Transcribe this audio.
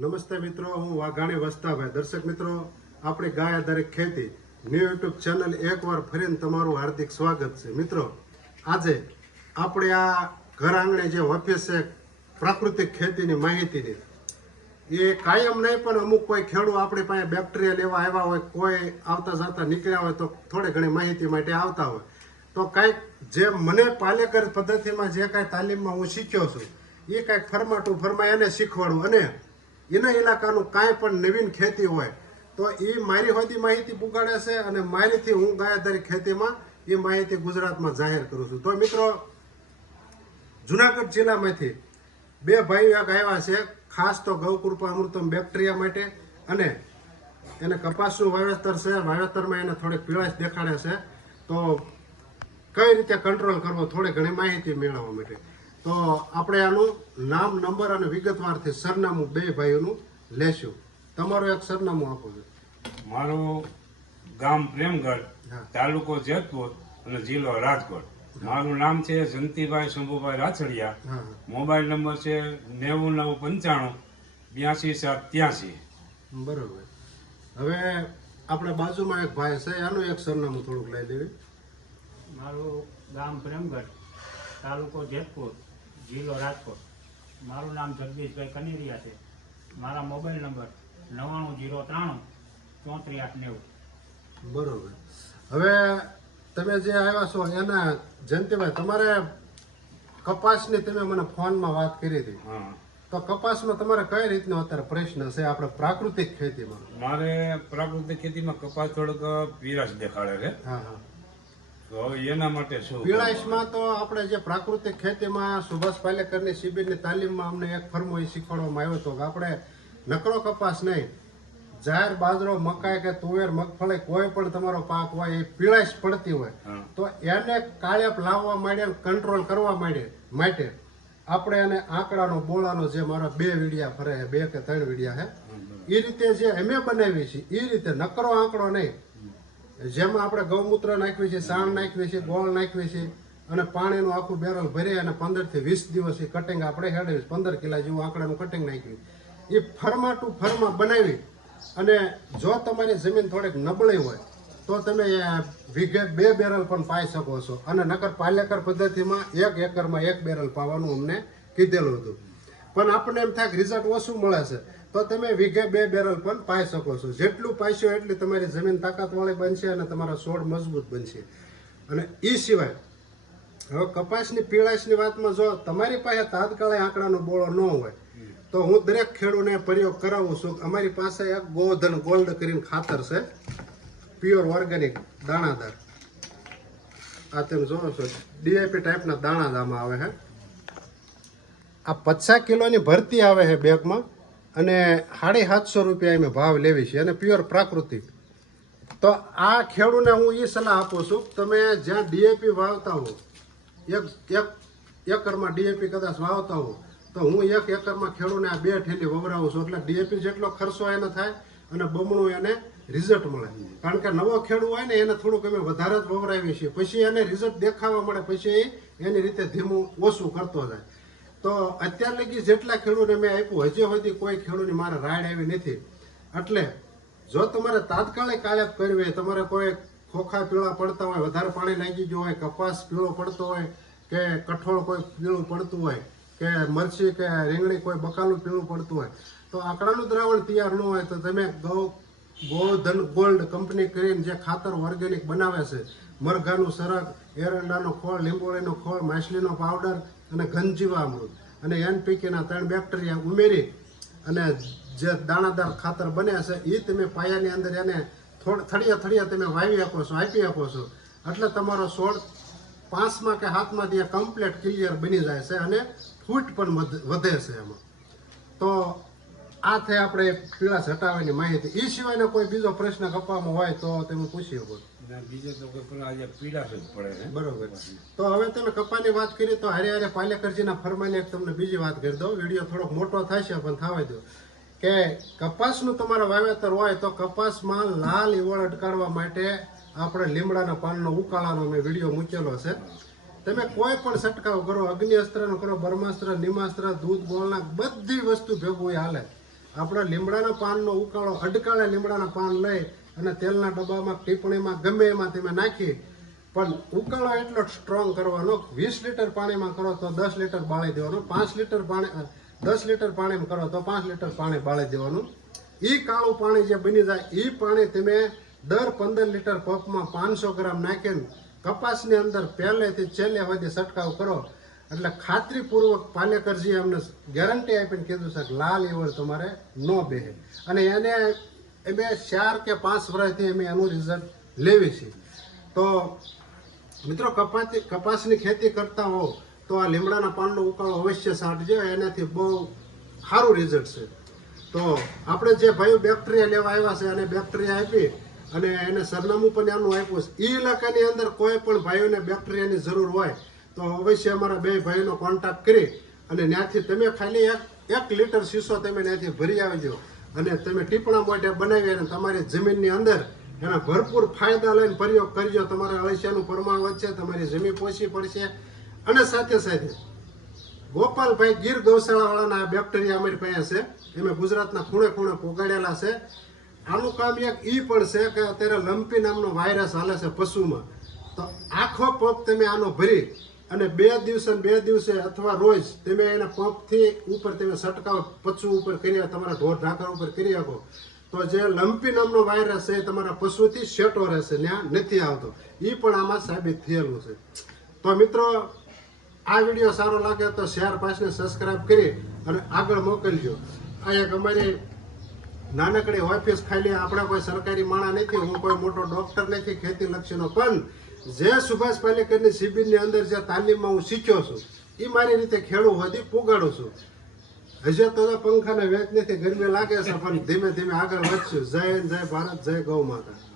નમસ્તે મિત્રો, હું વાઘાણી વસ્તાભાઈ. દર્શક મિત્રો, આપણી ગાય આધારિત ખેતી ન્યૂ યુટ્યુબ ચેનલ એકવાર ફરીને તમારું હાર્દિક સ્વાગત છે. મિત્રો, આજે આપણે આ ઘર આંગણે જે ઓફિસ છે, પ્રાકૃતિક ખેતીની માહિતીની, એ કાયમ નહીં, પણ અમુક કોઈ ખેડૂત આપણી પાસે બેક્ટેરિયા લેવા આવ્યા હોય, કોઈ આવતા જતા નીકળ્યા હોય, તો થોડી ઘણી માહિતી માટે આવતા હોય. તો કાંઈક જે મને પાલેકર પદ્ધતિમાં જે કાંઈ તાલીમમાં હું શીખ્યો છું, એ કાંઈક ફરમાટું ફરમાય, એને શીખવાડું. અને એના ઇલાકાનું કાંઈ પણ નવીન ખેતી હોય, તો એ મારી હોતી માહિતી પુગાડે છે અને મારીથી હું ગાયાધારી ખેતીમાં એ માહિતી ગુજરાતમાં જાહેર કરું છું. તો મિત્રો, જુનાગઢ જિલ્લામાંથી બે ભાઈઓ એક આવ્યા છે, ખાસ તો ગૌકૃપા અમૃતમ બેક્ટેરિયા માટે, અને એને કપાસનું વાવેતર છે, વાવેતરમાં એને થોડીક પીળાશ દેખાડે છે. તો કઈ રીતે કંટ્રોલ કરવો, થોડી ઘણી માહિતી મેળવવા માટે. તો આપણે આનું નામ નંબર અને વિગતવારથી સરનામું બે ભાઈઓનું લેશું. તમારું એક સરનામું આપો છો. મારું ગામ પ્રેમગઢ તાલુકો જેતપુર અને જિલ્લો રાજકોટ. મારું નામ છે જંતીભાઈ શંભુભાઈ રાછડિયા. મોબાઈલ નંબર છે નેવું નવ પંચાણું બ્યાસી સાત ત્યાસી. બરોબર. હવે આપણે બાજુમાં એક ભાઈ છે એનું એક સરનામું થોડુંક લઈ લેવી. મારું ગામ પ્રેમગઢ તાલુકો જેતપુર. જિલ્લો રાજકોટ. મારું નામ જગદીશભાઈ કનેરિયા છે. મારા મોબાઈલ નંબર નવ્વાણું જીરો ત્રાણું ચોત્રી આઠ નેવું. બરોબર. હવે તમે જે આવ્યા છો એના જયંતિભાઈ તમારે કપાસની તમે મને ફોનમાં વાત કરી હતી. હા. તો કપાસનો તમારે કઈ રીતનો અત્યારે પ્રશ્ન છે? આપણે પ્રાકૃતિક ખેતીમાં. મારે પ્રાકૃતિક ખેતીમાં કપાસ થોડોક પીરાશ દેખાડે છે. હા હા. એના માટે શું પીળાશમાં તો આપણે જે પ્રાકૃતિક ખેતીમાં સુભાષ પાલેકરની શિબિરની તાલીમમાં અમને એક ફરમો શીખવાડવામાં આવ્યો હતો કે આપણે નકરો કપાસ નહીં જાહેર બાજરો મકાઈ કે તુવેર મગફળી કોઈ પણ તમારો પાક હોય એ પીળાશ પડતી હોય તો એને કાળેપ લાવવા માટે કંટ્રોલ કરવા માંડે માટે આપણે એને આંકડાનો બોલાનો જે મારા બે વીડિયા ફરે છે બે કે ત્રણ વીડિયા છે એ રીતે જે અમે બનાવી છીએ એ રીતે નકરો આંકડો નહીં. જેમાં આપણે ગૌમૂત્ર નાખવી છે, સાણ નાખીએ છીએ ગોળ નાખવી છે અને પાણીનું આખું બેરલ ભરી અને પંદરથી વીસ દિવસ એ કટિંગ આપણે હેડવી પંદર કિલા જેવું આંકડાનું કટિંગ નાખ્યું એ ફરમા ટુ ફરમા બનાવી અને જો તમારી જમીન થોડીક નબળી હોય તો તમે વીઘે બે બેરલ પણ પાઈ શકો છો અને નકર પાલેકર પદ્ધતિમાં એક એકરમાં એક બેરલ પાવાનું અમને કીધેલું હતું. પણ આપણને એમ થાય કે રિઝલ્ટ ઓછું મળે છે. તો તમે વીઘે બે બેરલ પણ પાઈ શકો છો. જેટલું પાઈશો એટલે તમારી જમીન તાકાતવાળી બનશે અને તમારા છોડ મજબૂત બનશે. અને એ સિવાય, હવે કપાસની, પીળાશની વાતમાં જો તમારી પાસે તાત્કાલિક આંકડાનો બોળો ન હોય, તો હું દરેક ખેડૂને પ્રયોગ કરાવું છું અમારી પાસે એક ગોધન ગોલ્ડ કરીને ખાતર છે. પ્યોર ઓર્ગેનિક દાણાદાર. આ તમે જોવો છો ડીએપી ટાઈપના દાણા જ આવે છે. આ પચાસ કિલોની ભરતી આવે છે બેગમાં. અને સાડી સાતસો રૂપિયા એમ ભાવ લેવી છે અને પ્યોર પ્રાકૃતિક. તો આ ખેડૂને હું એ સલાહ આપું છું, તમે જ્યાં ડીએપી વાવતા હો, એક એક એકરમાં ડીએપી કદાચ વાવતા હો, તો હું એક એકરમાં ખેડૂને આ બે ઠેલી વવરાવું છું. એટલે ડીએપી જેટલો ખર્ચો એને થાય અને બમણું એને રિઝલ્ટ મળે. કારણ કે નવો ખેડૂ હોય ને, એને થોડુંક અમે વધારે જ વવરાવીએ છીએ. પછી એને રિઝલ્ટ દેખાવા મળે, પછી એની રીતે ધીમું ઓછું કરતો જાય. તો અત્યાર લગી જેટલા ખેડૂતને મેં આપ્યું, હજી સુધી કોઈ ખેડૂતની મારે રાડ આવી નથી. એટલે જો તમારે તાત્કાલિક કાળેપ કરવી હોય, તમારે કોઈ ખોખા પીળા પડતા હોય, વધારે પાણી લાગી ગયું હોય, કપાસ પીળો પડતો હોય, કે કઠોળ કોઈ પીળું પડતું હોય, કે મરચી કે રીંગણી કોઈ બકાલું પીળું પડતું હોય, તો આંકડાનું દ્રાવણ તૈયાર ન હોય તો તમે ગૌ ગોધન ગોલ્ડ કંપની કરીને જે ખાતર ઓર્ગેનિક બનાવે છે, મરઘાનું સરગ, એરંડાનો ખોળ, લીંબોળીનો ખોળ, માછલીનો પાવડર અને ઘનજીવામૃત. અને એનપીકેના ત્રણ બેક્ટેરિયા ઉમેરી અને જે દાણાદાર ખાતર બને છે એ તમે પાયાની અંદર એને થોડ થળિયા થળિયા તમે વાવી આપો છો, આપી આપો છો. એટલે તમારો છોડ પાંચમાં કે હાથમાં ત્યાં કમ્પ્લેટ ક્લિયર બની જાય છે અને ફૂટ પણ વધે છે એમાં. તો આ થઈ આપણે પીળાશ હટાવવાની માહિતી. એ સિવાયનો કોઈ બીજો પ્રશ્ન કપામાં હોય તો તમે પૂછી શકો. અને તો બરોબર. તો હવે તમે કપાની વાત કરી, તો હારે હારે પાલેકરજીના ફરમાની તમને બીજી વાત કરી દઉં. વીડિયો થોડોક મોટો થશે, પણ થવા દો. કે કપાસનું તમારા વાવેતર હોય તો કપાસમાં લાલ ઈવળ અટકાવવા માટે આપણે લીમડાના પાનનો ઉકાળાનો મેં વીડિયો મૂકેલો છે. તમે કોઈ પણ છંટકાવ કરો અગ્નિ અસ્ત્રનો કરો, બ્રહ્માસ્ત્ર, નિમાસ્ત્ર, દૂધ ગોળના બધી વસ્તુ ભેગું હાલે. આપણે લીમડાના પાનનો ઉકાળો અડકાળે લીમડાના પાન લઈ અને તેલના ડબ્બામાં ટીપણીમાં ગમે એમાં તમે નાખી, પણ ઉકાળો એટલો સ્ટ્રોંગ કરવાનો વીસ લીટર પાણીમાં કરો તો દસ લીટર બાળી દેવાનું, પાંચ લીટર પાણી દસ લીટર પાણીમાં કરો તો પાંચ લીટર પાણી બાળી દેવાનું. એ કાળું પાણી જે બની જાય એ પાણી તમે દર પંદર લીટર પંપમાં પાંચસો ગ્રામ નાખીને કપાસની અંદર પહેલેથી છેલ્લે સુધી છંટકાવ કરો. એટલે ખાતરીપૂર્વક પાલેકરજી અમને ગેરંટી આપીને કીધું છે લાલ ઈવળ તમારે ન બેહે. અને એને અમે ચાર કે પાંચ વર્ષથી અમે એનું રિઝલ્ટ લેવી છીએ તો મિત્રો કપાસની કપાસની ખેતી કરતા હો, તો આ લીમડાના પાનનો ઉકાળો અવશ્ય છાંટજો એનાથી બહુ સારું રિઝલ્ટ છે. તો આપણે જે ભાઈઓ બેક્ટેરિયા લેવા આવ્યા છે, અને બેક્ટેરિયા આપી, અને એને સરનામું પણ એનું આપ્યું છે. એ ઇલાકાની અંદર કોઈ પણ ભાઈઓને બેક્ટેરિયાની જરૂર હોય, તો અવશ્ય અમારા બે ભાઈઓનો કોન્ટેક્ટ કરી, અને ત્યાંથી તમે ખાલી એક એક લીટર શીશો તમે ત્યાંથી ભરી આવજો. અને તમે ટીપણા મોઢે બનાવી અને તમારી જમીનની અંદર એના ભરપૂર ફાયદા લઈને પ્રયોગ કરજો. તમારા અળસિયાનું પ્રમાણ વધશે, તમારી જમીન પોષી પડશે. અને સાથે સાથે ગોપાલભાઈ ગીર ગૌશાળાવાળાના બેક્ટેરિયા અમારી પાસે છે. એમે ગુજરાતના ખૂણે ખૂણે પોગાડેલા છે. આનું કામ એક એ પણ છે કે અત્યારે લંપી નામનો વાયરસ હાલે છે પશુમાં. તો આખો પગ તમે આનો ભરી અને બે દિવસે બે દિવસે અથવા રોજ તમે એના પંપથી ઉપર તમે છંટકાવ પશુ ઉપર કરી તમારા ઢોર ઢાંકા ઉપર કરી આપો, તો જે લંપી નામનો વાયરસ છે એ તમારા પશુથી સેટો રહેશે ત્યાં નથી આવતો. એ પણ આમાં સાબિત થયેલું છે. તો મિત્રો, આ વીડિયો સારો લાગે તો શેર પાસને સબસ્ક્રાઇબ કરી અને આગળ મોકલજો. આ એક અમારી નાનકડી ઓફિસ ખાલી, આપણે કોઈ સરકારી માણા નથી, હું કોઈ મોટો ડોક્ટર નથી ખેતી લક્ષીનો પણ જે સુભાષ પાલેકરની શિબિરની અંદર જે તાલીમમાં હું શીખ્યો છું એ મારી રીતે ખેડૂ હોતી પુગાડું છું. હજી તો પંખાને વેચ નથી ગરમી લાગે છે, પણ ધીમે ધીમે આગળ વધશું. જય જય ભારત, જય ગૌ માતા.